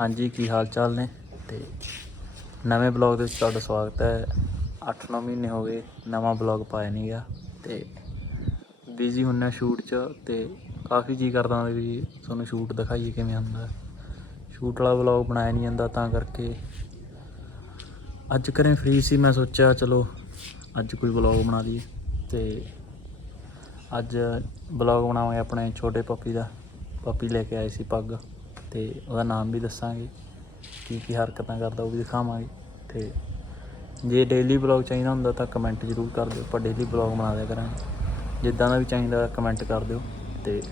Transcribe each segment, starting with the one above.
ਹਾਂਜੀ, ਕੀ ਹਾਲ ਚਾਲ ਨੇ? ਤੇ ਨਵੇਂ ਬਲੌਗ ਦੇ ਵਿੱਚ ਤੁਹਾਡਾ ਸਵਾਗਤ ਹੈ। 8-9 ਮਹੀਨੇ ਹੋ ਗਏ, ਨਵਾਂ ਬਲੌਗ ਪਾਇਆ ਨਹੀਂ ਗਿਆ। ਤੇ ਬਿਜ਼ੀ ਹੁੰਨਾ ਸ਼ੂਟ 'ਚ, ਤੇ ਕਾਫੀ ਜੀ ਕਰਦਾ ਵੀ ਤੁਹਾਨੂੰ ਸ਼ੂਟ ਦਿਖਾਈਏ ਕਿਵੇਂ ਹੁੰਦਾ। ਸ਼ੂਟ ਵਾਲਾ ਬਲੌਗ ਬਣਾਇਆ ਨਹੀਂ ਜਾਂਦਾ, ਤਾਂ ਕਰਕੇ ਅੱਜ ਕਰੇ ਫ੍ਰੀ ਸੀ, ਮੈਂ ਸੋਚਿਆ ਚਲੋ ਅੱਜ ਕੋਈ ਬਲੌਗ ਬਣਾ ਲਈਏ। ਤੇ ਅੱਜ ਬਲੌਗ ਬਣਾਵਾਂਗੇ ਆਪਣੇ ਛੋਟੇ ਪੱਪੀ ਦਾ। ਪੱਪੀ ਲੈ ਕੇ ਆਏ ਸੀ ਪੱਗ। ਤੇ ਉਹਦਾ ਨਾਮ ਵੀ ਦੱਸਾਂਗੇ, ਕੀ ਕੀ ਹਰਕਤਾਂ ਕਰਦਾ ਉਹ ਵੀ ਦਿਖਾਵਾਂਗੇ, ਤੇ ਜੇ ਡੇਲੀ ਬਲੌਗ ਚਾਹੀਦਾ ਹੁੰਦਾ ਤਾਂ ਕਮੈਂਟ ਜ਼ਰੂਰ ਕਰ ਦਿਓ, ਆਪਾਂ ਡੇਲੀ ਬਲੌਗ ਬਣਾ ਦਿਆ ਕਰਾਂਗੇ। ਜਿੱਦਾਂ ਦਾ ਵੀ ਚਾਹੀਦਾ ਕਮੈਂਟ ਕਰ ਦਿਓ, ਤੇ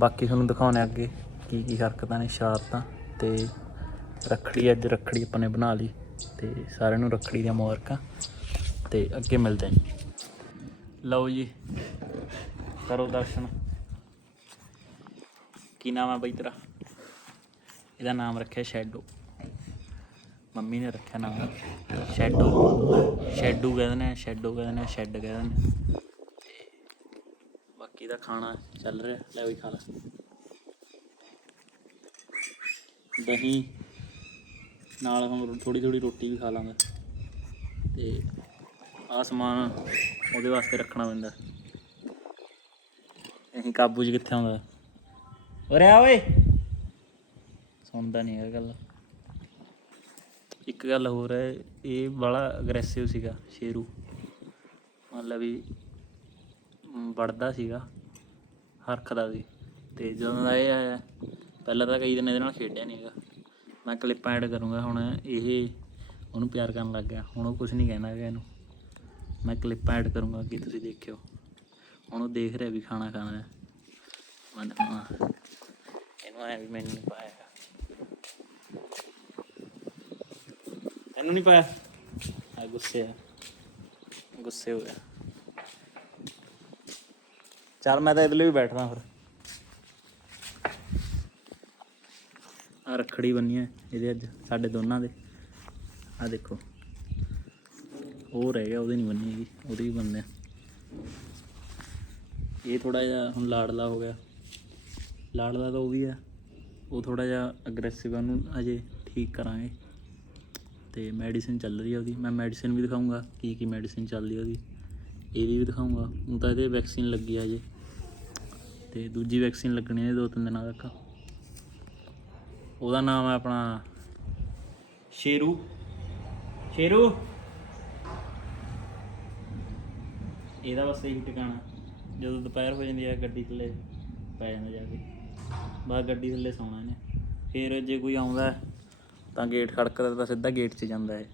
ਬਾਕੀ ਤੁਹਾਨੂੰ ਦਿਖਾਉਣੇ ਅੱਗੇ ਕੀ ਕੀ ਹਰਕਤਾਂ ਨੇ, ਸ਼ਰਾਰਤਾਂ, ਤੇ ਰੱਖੜੀ ਅੱਜ ਰੱਖੜੀ ਆਪਾਂ ਨੇ ਬਣਾ ਲਈ, ਤੇ ਸਾਰਿਆਂ ਨੂੰ ਰੱਖੜੀ ਦੀਆਂ ਮੁਬਾਰਕਾਂ, ਤੇ ਅੱਗੇ ਮਿਲਦੇ ਹਾਂ ਲਓ ਜੀ, ਕਰੋ ਦਰਸ਼ਨ। ਕੀ ਨਾਮ ਹੈ ਬਈ ਤੇਰਾ? ਇਹਦਾ ਨਾਮ ਰੱਖਿਆ ਸ਼ੈਡੋ ਮੰਮੀ ਨੇ ਰੱਖਿਆ ਨਾਮ। ਸ਼ੈਡੋ ਸ਼ੈਡੂ ਕਹਿੰਦੇ ਨੇ ਸ਼ੈਡੋ ਕਹਿੰਦੇ ਨੇ ਸ਼ੈਡ ਕਹਿੰਦੇ ਨੇ। ਬਾਕੀ ਦਾ ਖਾਣਾ ਚੱਲ ਰਿਹਾ। ਲੈ ਵੀ ਖਾ ਲੈ। ਦਹੀਂ, ਨਾਲ ਹੁਣ ਥੋੜੀ ਥੋੜੀ ਰੋਟੀ ਵੀ ਖਾ ਲਾਂਗਾ। ਤੇ ਆਹ ਸਮਾਨ ਉਹਦੇ ਵਾਸਤੇ ਰੱਖਣਾ ਪੈਂਦਾ। ਅਸੀਂ ਕਾਬੂ 'ਚ ਕਿੱਥੇ ਆਉਂਦਾ? ਉਰੇ ਆ ਓਏ। ਸੁਣਦਾ ਨਹੀਂ ਇਹ ਗੱਲ। ਇੱਕ ਗੱਲ ਹੋਰ ਹੈ ਇਹ ਬੜਾ ਅਗਰੈਸਿਵ ਸੀਗਾ ਸ਼ੇਰੂ। ਮਤਲਬ ਵੀ ਵੜਦਾ ਸੀਗਾ ਹਰਖਦਾ ਸੀ। ਤੇ ਜਦੋਂ ਦਾ ਇਹ ਆਇਆ ਪਹਿਲਾਂ ਤਾਂ ਕਈ ਦਿਨ ਇਹਦੇ ਨਾਲ ਖੇਡਿਆ ਨਹੀਂ ਹੈਗਾ। ਮੈਂ ਕਲਿੱਪਾਂ ਐਡ ਕਰੂੰਗਾ ਹੁਣ ਇਹ ਉਹਨੂੰ ਪਿਆਰ ਕਰਨ ਲੱਗ ਗਿਆ। ਹੁਣ ਉਹ ਕੁਝ ਨਹੀਂ ਕਹਿਣਾ ਹੈਗਾ ਇਹਨੂੰ। ਮੈਂ ਕਲਿੱਪਾਂ ਐਡ ਕਰੂੰਗਾ ਅੱਗੇ ਤੁਸੀਂ ਦੇਖਿਓ। ਹੁਣ ਉਹ ਦੇਖ ਰਿਹਾ ਵੀ ਖਾਣਾ ਖਾਣਾ ਹੈ। ਮੈਂ ਦਿਖਾਵਾਂ। ਇਹਨੂੰ ਐ ਵੀ ਮੈਨੂੰ ਨਹੀਂ ਪਾਇਆ ਇਹਨੂੰ ਨਹੀਂ ਪਾਇਆ ਆ ਗੁੱਸੇ ਆ ਗੁੱਸੇ ਹੋ ਗਿਆ ਚੱਲ ਮੈਂ ਤਾਂ ਇਹਦੇ ਲਈ ਵੀ ਬੈਠਦਾ ਫਿਰ ਆ ਰੱਖੜੀ ਬੰਨੀ ਹੈ ਇਹਦੇ ਅੱਜ ਸਾਡੇ ਦੋਨਾਂ ਦੇ ਆ ਦੇਖੋ ਉਹ ਰਹਿ ਗਿਆ ਉਹਦੇ ਨਹੀਂ ਬੰਨੀ ਹੈਗੀ ਉਹਦੇ ਵੀ ਬੰਨਿਆ ਇਹ ਥੋੜਾ ਜਿਹਾ ਹੁਣ ਲਾੜਲਾ ਹੋ ਗਿਆ ਲਾੜਲਾ ਤਾਂ ਉਹ ਵੀ ਆ। ਉਹ ਥੋੜਾ ਜਿਹਾ ਅਗਰੈਸਿਵ ਉਹਨੂੰ, ਅਜੇ ਠੀਕ ਕਰਾਂਗੇ। ਤੇ ਮੈਡੀਸਿਨ ਚੱਲ ਰਹੀ ਆ ਉਹਦੀ। ਮੈਂ ਮੈਡੀਸਿਨ ਵੀ ਦਿਖਾਉਂਗਾ ਕੀ ਕੀ ਮੈਡੀਸਿਨ ਚੱਲਦੀ ਆ ਉਹਦੀ। ਇਹਦੀ ਵੀ ਦਿਖਾਉਂਗਾ ਹੁਣ ਤਾਂ ਇਹਦੇ ਵੈਕਸੀਨ ਲੱਗੀ ਆ ਅਜੇ। ਤੇ ਦੂਜੀ ਵੈਕਸੀਨ ਲੱਗਣੀ ਹੈ ਦੋ ਤਿੰਨ ਦਿਨਾਂ ਤੱਕ। ਉਹਦਾ ਨਾਮ ਹੈ ਆਪਣਾ ਸ਼ੇਰੂ। ਸ਼ੇਰੂ। ਇਹਦਾ ਬਸ ਇਹੀ ਟਿਕਾਣਾ। ਜਦੋਂ ਦੁਪਹਿਰ ਹੋ ਜਾਂਦੀ ਹੈ ਗੱਡੀ ਥੱਲੇ ਪੈ ਜਾਂਦਾ ਜਾ ਕੇ। ਬਸ ਗੱਡੀ ਥੱਲੇ ਸੌਣਾ ਇਹਨੇ। ਫਿਰ ਜੇ ਕੋਈ ਆਉਂਦਾ ਹੈ, ਤਾਂ ਗੇਟ ਖੜਕਦਾ ਤਾਂ ਸਿੱਧਾ ਗੇਟ 'ਚ ਜਾਂਦਾ ਹੈ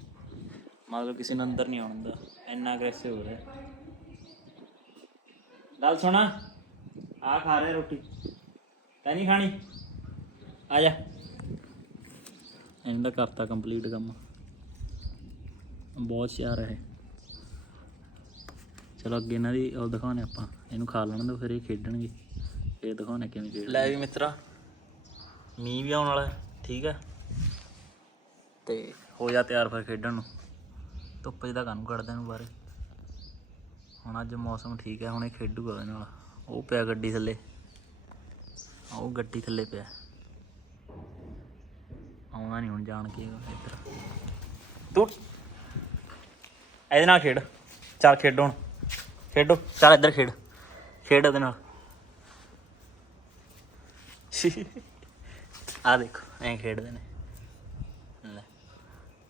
ਮਤਲਬ ਕਿਸੇ ਨੂੰ ਅੰਦਰ ਨਹੀਂ ਆਉਣ ਦਿੰਦਾ। ਇੰਨਾ ਅਗਰੈਸਿਵ ਹੋ ਰਿਹਾ ਗੱਲ ਸੁਣਾ। ਆ ਖਾ ਰਿਹਾ ਰੋਟੀ। ਤੈ ਨਹੀਂ ਖਾਣੀ? ਆ ਜਾ। ਇਹਦਾ ਕਰਤਾ ਕੰਪਲੀਟ ਕੰਮ। ਬਹੁਤ ਸ਼ਿਆਰ ਹੈ ਚਲੋ ਅੱਗੇ ਇਹਨਾਂ ਦੀ ਉਹ ਦਿਖਾਉਣੇ ਆਪਾਂ। ਇਹਨੂੰ ਖਾ ਲੈਣ ਦੋ ਫਿਰ ਇਹ ਖੇਡਣਗੇ। ਫਿਰ ਦਿਖਾਉਣੇ ਕਿਵੇਂ ਖੇਡਦੇ ਲੈ ਵੀ ਮਿੱਤਰਾ ਮੀਂਹ ਵੀ ਆਉਣ ਵਾਲਾ ਹੈ, ਠੀਕ ਹੈ। ਤੇ ਹੋ ਜਾ ਤਿਆਰ ਫਿਰ ਖੇਡਣ ਨੂੰ। ਧੁੱਪ 'ਚ ਤਾਂ ਕਾਨੂੰ ਕੱਢਦੇ ਨੂੰ ਬਾਰੇ ਹੁਣ ਅੱਜ ਮੌਸਮ ਠੀਕ ਹੈ ਹੁਣ ਇਹ ਖੇਡੂਗਾ ਉਹਦੇ ਨਾਲ। ਉਹ ਪਿਆ ਗੱਡੀ ਥੱਲੇ। ਉਹ ਗੱਡੀ ਥੱਲੇ ਪਿਆ। ਆਉਣਾ ਨਹੀਂ ਹੁਣ ਜਾਣ ਕੇ ਇੱਧਰ ਤੂੰ ਇਹਦੇ ਨਾਲ ਖੇਡ। ਚੱਲ ਖੇਡੋ ਹੁਣ। ਖੇਡੋ। ਚੱਲ ਇੱਧਰ ਖੇਡ। ਖੇਡ ਉਹਦੇ ਨਾਲ। ਆ ਦੇਖੋ, ਐਂ ਖੇਡਦੇ ਨੇ। ਲੈ,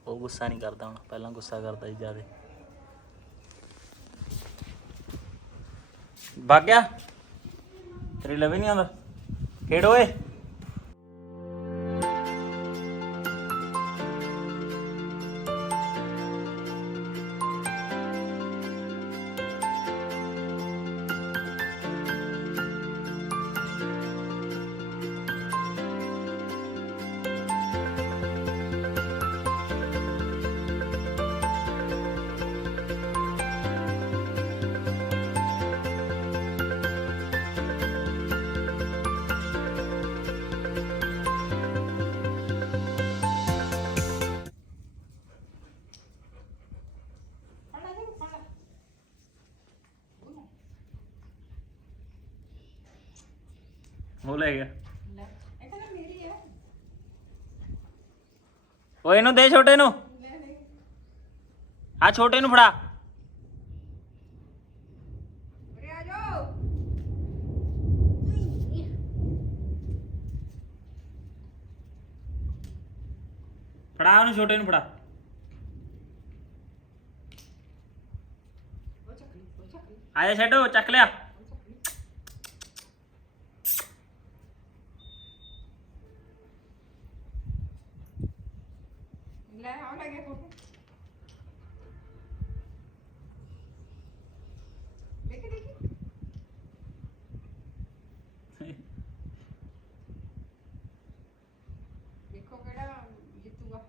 ਉਹ ਗੁੱਸਾ ਨਹੀਂ ਕਰਦਾ ਹੁਣ, ਪਹਿਲਾਂ ਗੁੱਸਾ ਕਰਦਾ ਸੀ ਜਿਆਦੇ। ਭੱਗ ਗਿਆ? ਤੇਰੇ ਲਵੇ ਨਹੀਂ ਆਉਂਦਾ? ਖੇਡ ਓਏ। ਉਹ ਲੈ ਗਿਆ। ਲੈ। ਇਹ ਤਾਂ ਮੇਰੀ ਹੈ ਓਏ ਇਹਨੂੰ ਦੇ ਛੋਟੇ ਨੂੰ। ਆ ਛੋਟੇ ਨੂੰ ਫੜਾ। ਫੜਾ ਉਹਨੂੰ ਛੋਟੇ ਨੂੰ ਫੜਾ। ਆਇਆ ਛੱਡੋ ਚੱਕ ਲਿਆ। ਲੈ ਆਉ ਲੱਗੇ ਫੋਟੋ ਦੇਖੀ ਦੇਖੀ। ਦੇਖੋ ਕਿਹੜਾ ਜਿੱਤੂਗਾ।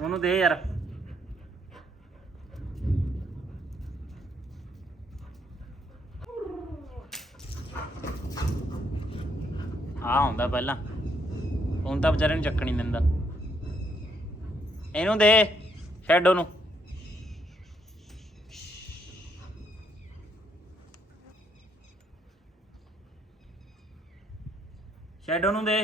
ਉਹਨੂੰ ਦੇ ਯਾਰ। ਆ ਹੁੰਦਾ ਪਹਿਲਾਂ। ਹੁਣ ਤਾਂ ਵਿਚਾਰੇ ਨੂੰ ਚੱਕਣੀ ਦਿੰਦਾ। ਇਹਨੂੰ ਦੇ ਸ਼ੈਡੋ ਨੂੰ ਸ਼ੈਡੋ ਨੂੰ ਦੇ।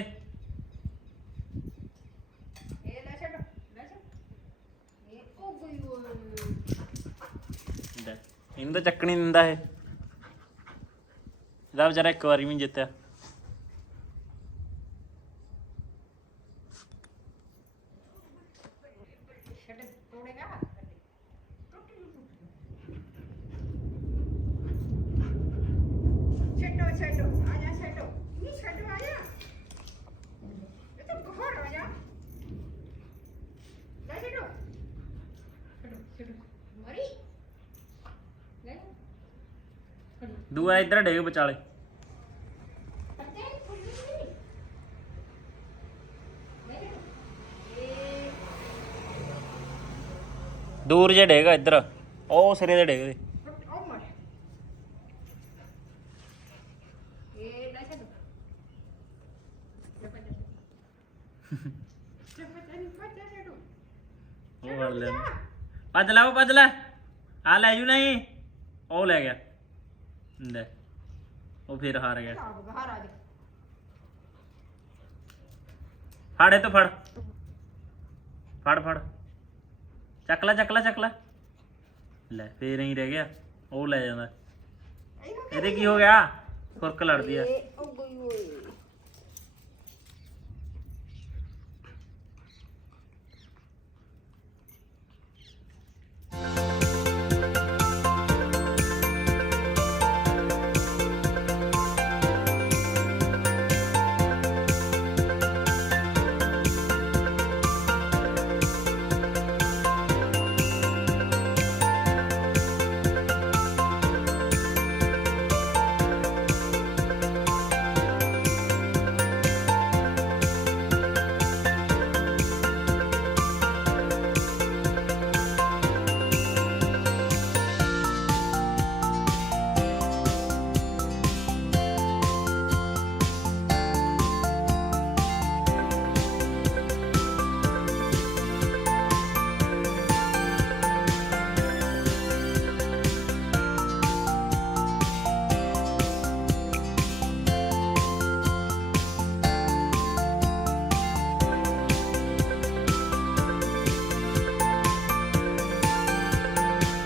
ਇਹਨੂੰ ਤਾਂ ਚੱਕਣੀ ਦਿੰਦਾ ਇਹ। ਇਹਦਾ ਵਿਚਾਰਾ ਇੱਕ ਵਾਰੀ ਵੀ ਜਿੱਤਿਆ ਛੱਡ ਤੋੜੇਗਾ ਛੱਡੋ ਛੱਡੋ ਆ ਜਾ ਛੱਡੋ ਨਹੀਂ ਛੱਡੋ ਆ ਜਾ ਇਹ ਤਾਂ ਬਹੁਤ ਆ ਜਾ ਲੈ ਛੱਡੋ ਛੱਡੋ ਛੱਡੋ ਮਰੀ ਲੈ ਛੱਡੋ ਦੂਆ ਇੱਧਰ ਡੇਗ ਵਿਚਾਲੇ। ਦੂਰ ਜੇ ਡੇਗਾ ਇੱਧਰ, ਉਹ ਸਿਰੇ ਦੇ ਡੇਗ ਦੇ ਉਹ ਮਰ ਲੈ ਛੱਡੋ ਉਹ ਫੜ ਆ ਲੈ ਜੂ ਨਹੀਂ, ਉਹ ਲੈ ਗਿਆ। ਲੈ। ਉਹ ਫਿਰ ਹਾਰ ਗਿਆ। ਆਪ ਘਰ ਆ ਜਾ। ਫੜ ਇਹ ਤੋਂ ਫੜ। ਫੜ ਫੜ। ਚੱਕ ਲੈ ਚੱਕ ਲੈ ਚੱਕ ਲੈ। ਲੈ ਫੇਰ ਹੀ ਰਹਿ ਗਿਆ। ਉਹ ਲੈ ਜਾਂਦਾ। ਇਹਨੂੰ ਇਹਦੇ ਕੀ ਹੋ ਗਿਆ? ਫੁਰਕ ਲੜਦੀ ਆ। ਇਹ ਉਹ ਗਈ ਓਏ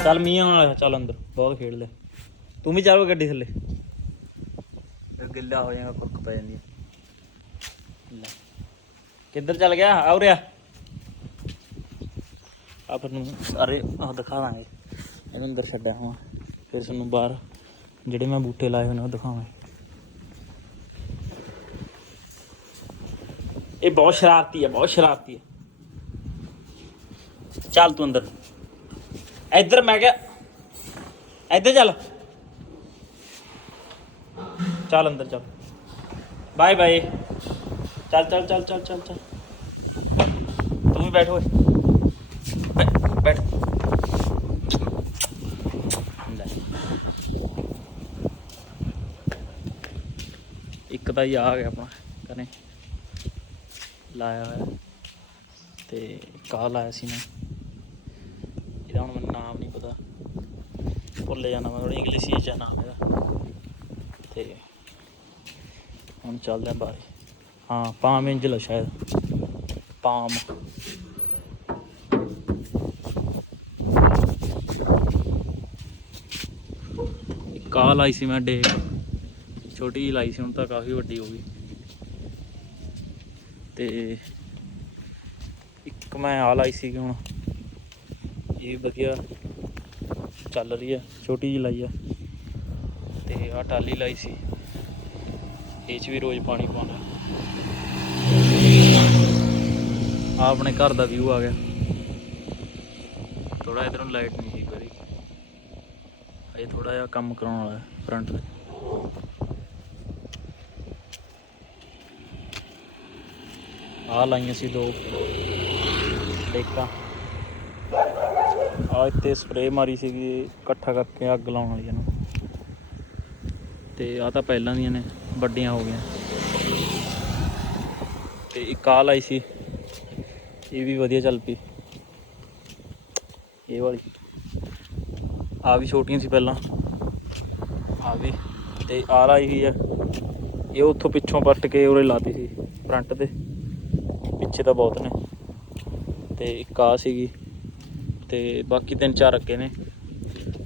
ਚੱਲ ਮੀਂਹ ਆਉਣ ਵਾਲਾ ਚੱਲ ਅੰਦਰ ਬਹੁਤ ਖੇਡ ਲਿਆ। ਤੂੰ ਵੀ ਚੱਲ ਗੱਡੀ ਥੱਲੇ। ਫਿਰ ਗਿੱਲਾ ਹੋ ਜਾਏਗਾ ਫੁਰਕ ਪੈ ਜਾਂਦੀ ਹੈ ਲੈ। ਕਿੱਧਰ ਚੱਲ ਗਿਆ? ਆ ਉਰਿਆ ਆ ਫਿਰ ਨੂੰ ਸਾਰੇ ਆਹ ਦਿਖਾ ਦਾਂਗੇ। ਇਹਨੂੰ ਅੰਦਰ ਛੱਡਿਆ ਹਾਂ ਫਿਰ ਤੁਹਾਨੂੰ ਬਾਹਰ ਜਿਹੜੇ ਮੈਂ ਬੂਟੇ ਲਾਏ ਹੋਏ ਨੇ ਉਹ ਦਿਖਾਵਾਂ ਇਹ ਬਹੁਤ ਸ਼ਰਾਰਤੀ ਹੈ ਬਹੁਤ ਸ਼ਰਾਰਤੀ ਹੈ ਚੱਲ ਤੂੰ ਅੰਦਰ। ਇੱਧਰ ਮੈਂ ਕਿਹਾ, ਇੱਧਰ ਚੱਲ। ਚੱਲ ਅੰਦਰ ਚੱਲ। Bye bye. ਚੱਲ ਚੱਲ ਚੱਲ ਚੱਲ ਚੱਲ ਚੱਲ। ਤੂੰ ਵੀ ਬੈਠ ਓਏ। ਬੈਠ। ਇੱਕ ਤਾਂ ਹੀ ਆ ਗਿਆ ਆਪਣਾ ਕਨੇ ਲਾਇਆ ਹੋਇਆ। ਤੇ ਕਾਹ ਲਾਇਆ ਸੀ ਮੈਂ ਇਹਦਾ ਹੁਣ ਮੈਨੂੰ ਨਾਮ ਨਹੀਂ ਪਤਾ ਭੁੱਲ ਜਾਣਾ, ਮੈਂ ਥੋੜੀ ਇੰਗਲਿਸ਼ ਹੀ ਜਾਣਾ ਮੇਰਾ ਤੇ ਹੁਣ ਚੱਲਦੇ ਆਂ ਬਾਰੇ ਹਾਂ, ਪਾਮ ਐਂਜਲ ਆ ਸ਼ਾਇਦ। ਪਾਮ। ਇੱਕ ਆਹ ਲਾਈ ਸੀ ਮੈਂ ਡੇ ਛੋਟੀ ਜਿਹੀ ਲਾਈ ਸੀ, ਹੁਣ ਤਾਂ ਕਾਫੀ ਵੱਡੀ ਹੋ ਗਈ। ਤੇ ਇੱਕ ਮੈਂ ਆ ਲਾਈ ਸੀ ਹੁਣ। ਇਹ ਵਧੀਆ। ਚੱਲ ਰਹੀ ਹੈ, ਛੋਟੀ ਜਿਹੀ ਲਾਈ ਹੈ। ਤੇ ਆ ਟਾਲੀ ਲਾਈ ਸੀ। ਇਹ 'ਚ ਵੀ ਰੋਜ਼ ਪਾਣੀ ਪਾਉਣਾ ਆ ਆਪਣੇ ਘਰ ਦਾ ਵਿਊ ਆ ਗਿਆ। ਥੋੜਾ ਇਧਰੋਂ ਲਾਈਟ ਨਹੀਂ ਸੀ ਕਰੀ। ਅਜੇ ਥੋੜਾ ਜਿਹਾ ਕੰਮ ਕਰਾਉਣ ਵਾਲਾ ਫਰੰਟ ਤੇ। ਆ ਲਾਈਆਂ ਸੀ ਦੋ। ਡੇਕਾਂ। ਆ ਇੱਥੇ ਸਪਰੇਅ ਮਾਰੀ ਸੀਗੀ, ਇਕੱਠਾ ਕਰਕੇ ਅੱਗ ਲਾਉਣ ਵਾਲੀ ਇਹਨੂੰ ਤੇ ਆ ਤਾਂ ਪਹਿਲਾਂ ਦੀਆਂ ਨੇ, ਵੱਡੀਆਂ ਹੋ ਗਈਆਂ। ਤੇ ਇੱਕ ਆ ਲਾਈ ਸੀ, ਇਹ ਵੀ ਵਧੀਆ ਚੱਲ ਪਈ। ਇਹ ਵਾਲੀ। ਆ ਵੀ ਛੋਟੀਆਂ ਸੀ ਪਹਿਲਾਂ। ਆ ਵੀ, ਤੇ ਆ ਲਾਈ ਹੋਈ ਆ। ਇਹ ਉੱਥੋਂ ਪਿੱਛੋਂ ਪੱਟ ਕੇ ਉਰੇ ਲਾਤੀ ਸੀ ਫਰੰਟ ਤੇ। ਪਿੱਛੇ ਤਾਂ ਬਹੁਤ ਨੇ। ਤੇ ਇੱਕ ਆ ਸੀਗੀ। ਤੇ ਬਾਕੀ ਤਿੰਨ ਚਾਰ ਅੱਗੇ ਨੇ।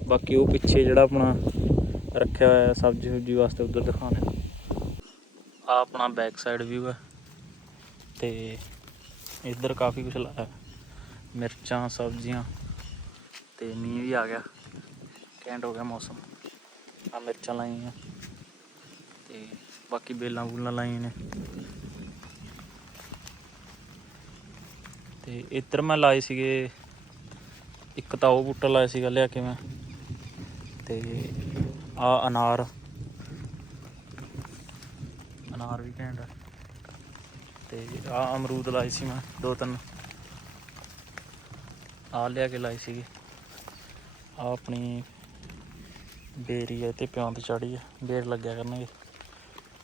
ਬਾਕੀ ਉਹ ਪਿੱਛੇ ਜਿਹੜਾ ਆਪਣਾ ਰੱਖਿਆ ਹੋਇਆ ਸਬਜ਼ੀ ਸੁਬਜ਼ੀ ਵਾਸਤੇ ਉਧਰ ਦਿਖਾਉਣਾ ਆ ਆਪਣਾ ਬੈਕ ਸਾਈਡ ਵਿਊ ਹੈ ਤੇ ਇੱਧਰ ਕਾਫੀ ਕੁਝ ਲਾਇਆ ਮਿਰਚਾਂ, ਸਬਜ਼ੀਆਂ ਤੇ ਮੀਂਹ ਵੀ ਆ ਗਿਆ ਕੈਂਟ ਹੋ ਗਿਆ ਮੌਸਮ। ਆ ਮਿਰਚਾਂ ਲਾਈਆਂ ਤੇ ਬਾਕੀ ਬੇਲਾਂ ਬੂਲਾਂ ਲਾਈਆਂ ਨੇ। ਤੇ ਇੱਧਰ ਮੈਂ ਲਾਏ ਸੀਗੇ ਇੱਕ ਤਾਂ ਉਹ ਬੂਟਾ ਲਾਇਆ ਸੀਗਾ, ਲਿਆ ਕੇ ਮੈਂ। ਤੇ ਆ ਅਨਾਰ। ਅਨਾਰ ਵੀ ਘੈਂਟ ਆ। ਤੇ ਆ ਅਮਰੂਦ ਲਾਏ ਸੀ ਮੈਂ, ਦੋ ਤਿੰਨ। ਆ ਲਿਆ ਕੇ ਲਾਈ ਸੀਗੀ। ਆ ਆਪਣੀ ਬੇਰੀ ਹੈ ਤੇ ਪਿਉਂਦ ਚੜੀ ਹੈ ਬੇਰ ਲੱਗਿਆ ਕਰਨਗੇ।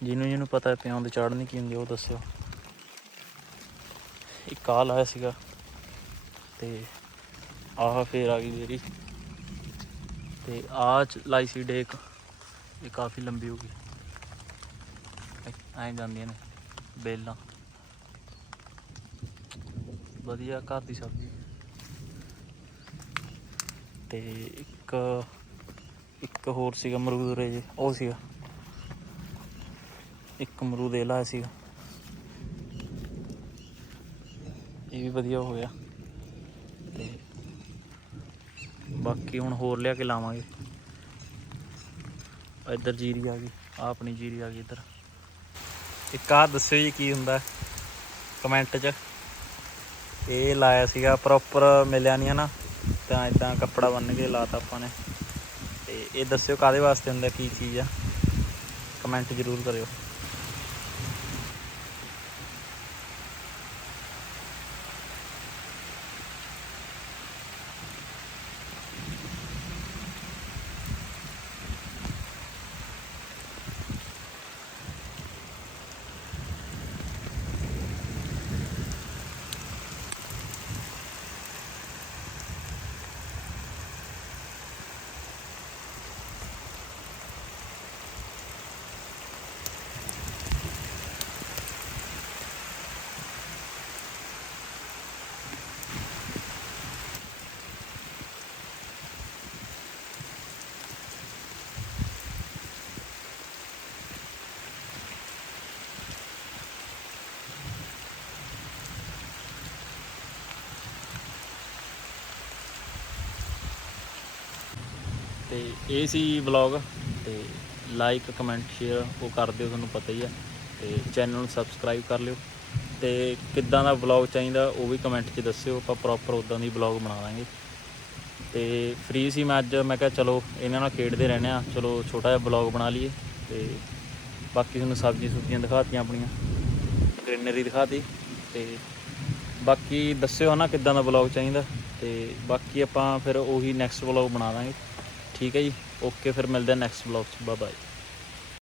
ਜਿਹਨੂੰ ਜਿਹਨੂੰ ਪਤਾ ਹੈ ਪਿਉਂ ਤੇ ਕੀ ਹੁੰਦੀ, ਉਹ ਦੱਸਿਓ। ਇੱਕ ਆ ਲਾਇਆ ਸੀਗਾ। ਤੇ ਆਹ ਫੇਰ ਆ ਗਈ ਬੇਰੀ ਤੇ ਆ ਲਾਈ ਸੀ ਡੇਕ। ਇਹ ਕਾਫੀ ਲੰਬੀ ਹੋ ਗਈ। ਐਂ ਜਾਂਦੀਆਂ ਨੇ ਬੇਲਾਂ। ਵਧੀਆ ਘਰ ਦੀ ਸਬਜ਼ੀ। ਤੇ ਇੱਕ ਇੱਕ ਹੋਰ ਸੀਗਾ ਅਮਰੂਦ ਰੇ ਜੇ, ਉਹ ਸੀਗਾ। ਇੱਕ ਅਮਰੂਦ ਇਹ ਲਾਇਆ ਸੀਗਾ। ਇਹ ਵੀ ਵਧੀਆ ਹੋ ਗਿਆ ਤੇ ਬਾਕੀ ਹੁਣ ਹੋਰ ਲਿਆ ਕੇ ਲਾਵਾਂਗੇ। ਇੱਧਰ ਜੀਰੀ ਆ ਗਈ ਆ ਆਪਣੀ ਜੀਰੀ ਆ ਗਈ ਇੱਧਰ। ਇੱਕ ਆ ਦੱਸਿਓ ਜੀ ਕੀ ਹੁੰਦਾ ਕਮੈਂਟ 'ਚ। ਇਹ ਲਾਇਆ ਸੀਗਾ ਪ੍ਰੋਪਰ ਮਿਲਿਆ ਨਹੀਂ ਹਨਾ, ਤਾਂ ਇਦਾਂ ਕੱਪੜਾ ਬੰਨ ਕੇ ਲਾਤਾ ਆਪਾਂ ਨੇ। ਤੇ ਇਹ ਦੱਸਿਓ ਕਾਦੇ ਵਾਸਤੇ ਹੁੰਦਾ, ਕੀ ਚੀਜ਼ ਆ। ਕਮੈਂਟ ਜ਼ਰੂਰ ਕਰਿਓ। ਤੇ ਇਹ ਸੀ ਵਲੌਗ ਤੇ ਲਾਈਕ ਕਮੈਂਟ ਸ਼ੇਅਰ ਉਹ ਕਰ ਦਿਓ, ਤੁਹਾਨੂੰ ਪਤਾ ਹੀ ਆ। ਤੇ ਚੈਨਲ ਨੂੰ ਸਬਸਕ੍ਰਾਈਬ ਕਰ ਲਿਓ। ਤੇ ਕਿੱਦਾਂ ਦਾ ਵਲੌਗ ਚਾਹੀਦਾ ਉਹ ਵੀ ਕਮੈਂਟ 'ਚ ਦੱਸਿਓ। ਆਪਾਂ ਪ੍ਰੋਪਰ ਉਦਾਂ ਦੀ ਵਲੌਗ ਬਣਾ ਦਾਂਗੇ। ਤੇ ਫ੍ਰੀ ਸੀ ਮੈਂ ਅੱਜ। ਮੈਂ ਕਿਹਾ ਚਲੋ, ਇਹਨਾਂ ਨਾਲ ਖੇਡਦੇ ਰਹਿੰਦੇ ਆ ਚਲੋ, ਛੋਟਾ ਜਿਹਾ ਵਲੌਗ ਬਣਾ ਲਈਏ। ਤੇ ਬਾਕੀ ਤੁਹਾਨੂੰ ਸਬਜ਼ੀ ਸੁਬਜ਼ੀਆਂ ਦਿਖਾਤੀਆਂ ਆਪਣੀਆਂ। ਗ੍ਰੀਨਰੀ ਦਿਖਾਤੀ। ਤੇ ਬਾਕੀ ਦੱਸਿਓ ਨਾ ਕਿੱਦਾਂ ਦਾ ਵਲੌਗ ਚਾਹੀਦਾ। ਤੇ ਬਾਕੀ ਆਪਾਂ ਫਿਰ ਉਹੀ ਨੈਕਸਟ ਵਲੌਗ ਬਣਾ ਦਾਂਗੇ। ਠੀਕ ਹੈ ਜੀ। ਓਕੇ ਫਿਰ ਮਿਲਦੇ ਆ ਨੈਕਸਟ ਵਲੌਗ 'ਚ। Bye bye